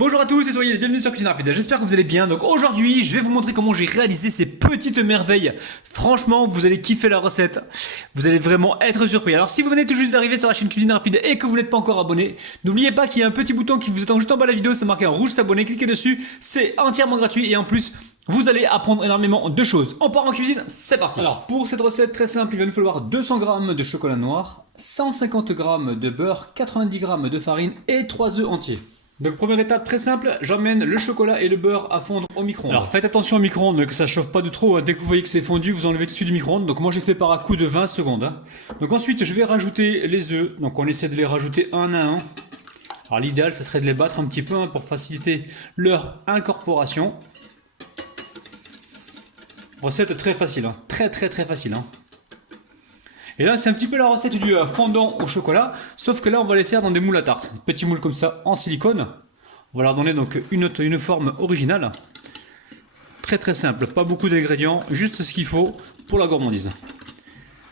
Bonjour à tous, c'est Soyez, bienvenue sur Cuisine Rapide, j'espère que vous allez bien. Donc aujourd'hui, je vais vous montrer comment j'ai réalisé ces petites merveilles. Franchement, vous allez kiffer la recette, vous allez vraiment être surpris. Alors si vous venez tout juste d'arriver sur la chaîne Cuisine Rapide et que vous n'êtes pas encore abonné, n'oubliez pas qu'il y a un petit bouton qui vous attend juste en bas de la vidéo, c'est marqué en rouge s'abonner, cliquez dessus, c'est entièrement gratuit et en plus, vous allez apprendre énormément de choses. On part en cuisine, c'est parti. Alors pour cette recette très simple, il va nous falloir 200 g de chocolat noir, 150 g de beurre, 90 g de farine et 3 œufs entiers. Donc première étape très simple, j'emmène le chocolat et le beurre à fondre au micro-ondes. Alors faites attention au micro-ondes, que ça chauffe pas de trop. Dès que vous voyez que c'est fondu, vous enlevez tout de suite du micro-ondes. Donc moi j'ai fait par un coup de 20 secondes. Donc ensuite je vais rajouter les œufs. Donc on essaie de les rajouter un à un. Alors l'idéal ce serait de les battre un petit peu pour faciliter leur incorporation. Recette très facile, très facile. Et là c'est un petit peu la recette du fondant au chocolat, sauf que là on va les faire dans des moules à tarte. Petits moules comme ça en silicone. On va leur donner donc une forme originale. Très simple, pas beaucoup d'ingrédients, juste ce qu'il faut pour la gourmandise.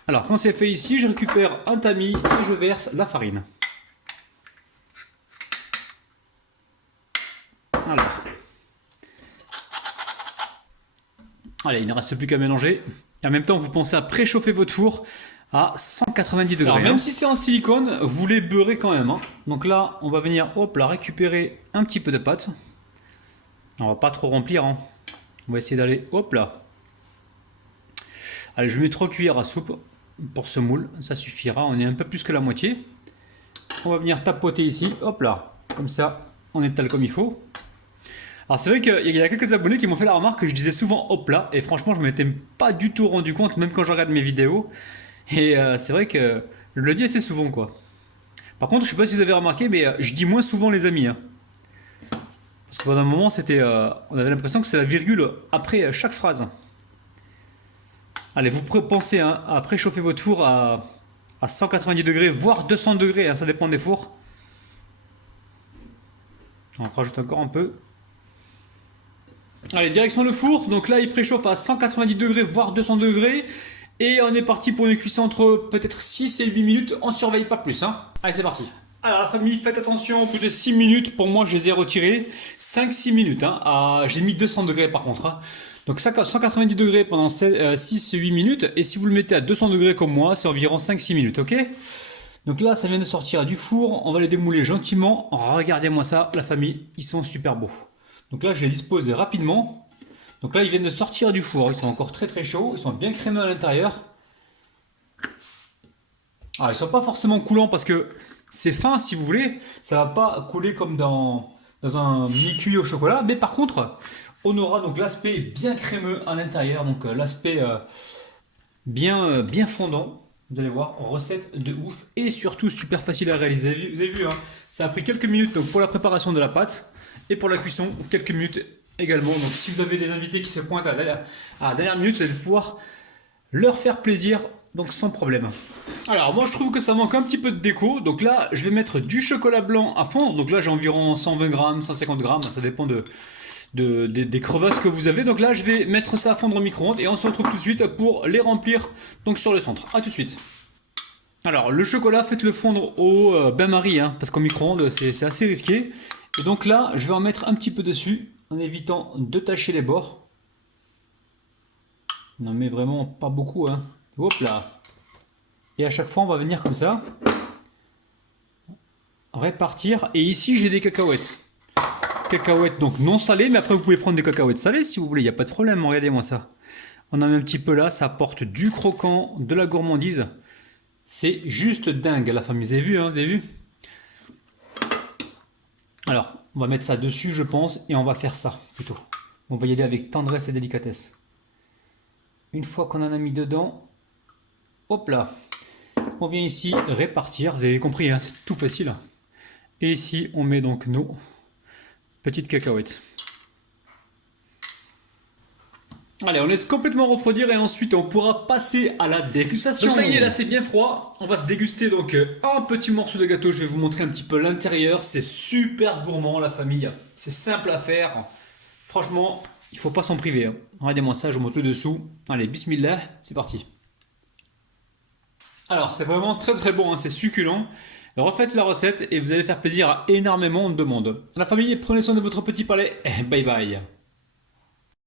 Alors quand c'est fait ici, je récupère un tamis et je verse la farine. Alors. Allez, il ne reste plus qu'à mélanger. Et en même temps, vous pensez à préchauffer votre four à 190 degrés. Alors même si c'est en silicone, vous les beurrez quand même. Donc là, on va venir récupérer un petit peu de pâte. On va pas trop remplir. On va essayer d'aller, Allez, je mets 3 cuillères à soupe pour ce moule. Ça suffira, on est un peu plus que la moitié. On va venir tapoter ici, comme ça, on étale comme il faut. Alors c'est vrai qu'il y a quelques abonnés qui m'ont fait la remarque que je disais souvent hop là, et franchement je ne m'étais pas du tout rendu compte, même quand je regarde mes vidéos. Et c'est vrai que je le dis assez souvent quoi. Par contre je sais pas si vous avez remarqué, mais je dis moins souvent les amis. Parce que pendant un moment on avait l'impression que c'est la virgule après chaque phrase. Allez, vous pensez à préchauffer votre four à 190 degrés, voire 200 degrés, ça dépend des fours. On rajoute encore un peu. Allez, direction le four, donc là il préchauffe à 190 degrés voire 200 degrés et on est parti pour une cuisson entre peut-être 6 et 8 minutes, on surveille pas plus. Allez, c'est parti. Alors la famille, faites attention, au bout de 6 minutes, pour moi je les ai retirés, 5-6 minutes, j'ai mis 200 degrés par contre. Donc 190 degrés pendant 6-8 minutes, et si vous le mettez à 200 degrés comme moi, c'est environ 5-6 minutes, ok? Donc là ça vient de sortir du four, on va les démouler gentiment, regardez-moi ça la famille, ils sont super beaux. Donc là je les dispose rapidement. Donc là ils viennent de sortir du four, ils sont encore très chauds, ils sont bien crémeux à l'intérieur. Ils sont pas forcément coulants parce que c'est fin si vous voulez, ça va pas couler comme dans un mi-cuit au chocolat, mais par contre on aura donc l'aspect bien crémeux à l'intérieur, donc l'aspect bien fondant. Vous allez voir, recette de ouf et surtout super facile à réaliser. Vous avez vu, ça a pris quelques minutes donc, pour la préparation de la pâte et pour la cuisson, quelques minutes également. Donc si vous avez des invités qui se pointent à la dernière minute, vous allez pouvoir leur faire plaisir, donc sans problème. Alors moi je trouve que ça manque un petit peu de déco, donc là je vais mettre du chocolat blanc à fondre. Donc là j'ai environ 120 grammes, 150 grammes, ça dépend des crevasses que vous avez. Donc là je vais mettre ça à fondre au micro-ondes et on se retrouve tout de suite pour les remplir donc sur le centre. A tout de suite. Alors le chocolat, faites-le fondre au bain-marie, parce qu'au micro-ondes c'est assez risqué. Et donc là je vais en mettre un petit peu dessus en évitant de tacher les bords. Non mais vraiment pas beaucoup, Hop là. Et à chaque fois on va venir comme ça répartir. Et ici j'ai des cacahuètes. Cacahuètes donc non salées, mais après vous pouvez prendre des cacahuètes salées si vous voulez, il n'y a pas de problème, regardez-moi ça. On en met un petit peu là, ça apporte du croquant, de la gourmandise. C'est juste dingue la famille, vous avez vu, vous avez vu? Alors, on va mettre ça dessus je pense, et on va faire ça plutôt. On va y aller avec tendresse et délicatesse. Une fois qu'on en a mis dedans, hop là, on vient ici répartir, vous avez compris, c'est tout facile. Et ici on met donc nos petites cacahuètes. Allez, on laisse complètement refroidir et ensuite on pourra passer à la dégustation. Donc ça y est, là c'est bien froid. On va se déguster donc un petit morceau de gâteau. Je vais vous montrer un petit peu l'intérieur. C'est super gourmand la famille. C'est simple à faire. Franchement, il faut pas s'en priver. Regardez-moi ça, je monte le dessous. Allez, bismillah, c'est parti. Alors c'est vraiment très bon, c'est succulent. Refaites la recette et vous allez faire plaisir à énormément de monde. La famille, prenez soin de votre petit palais. Bye bye.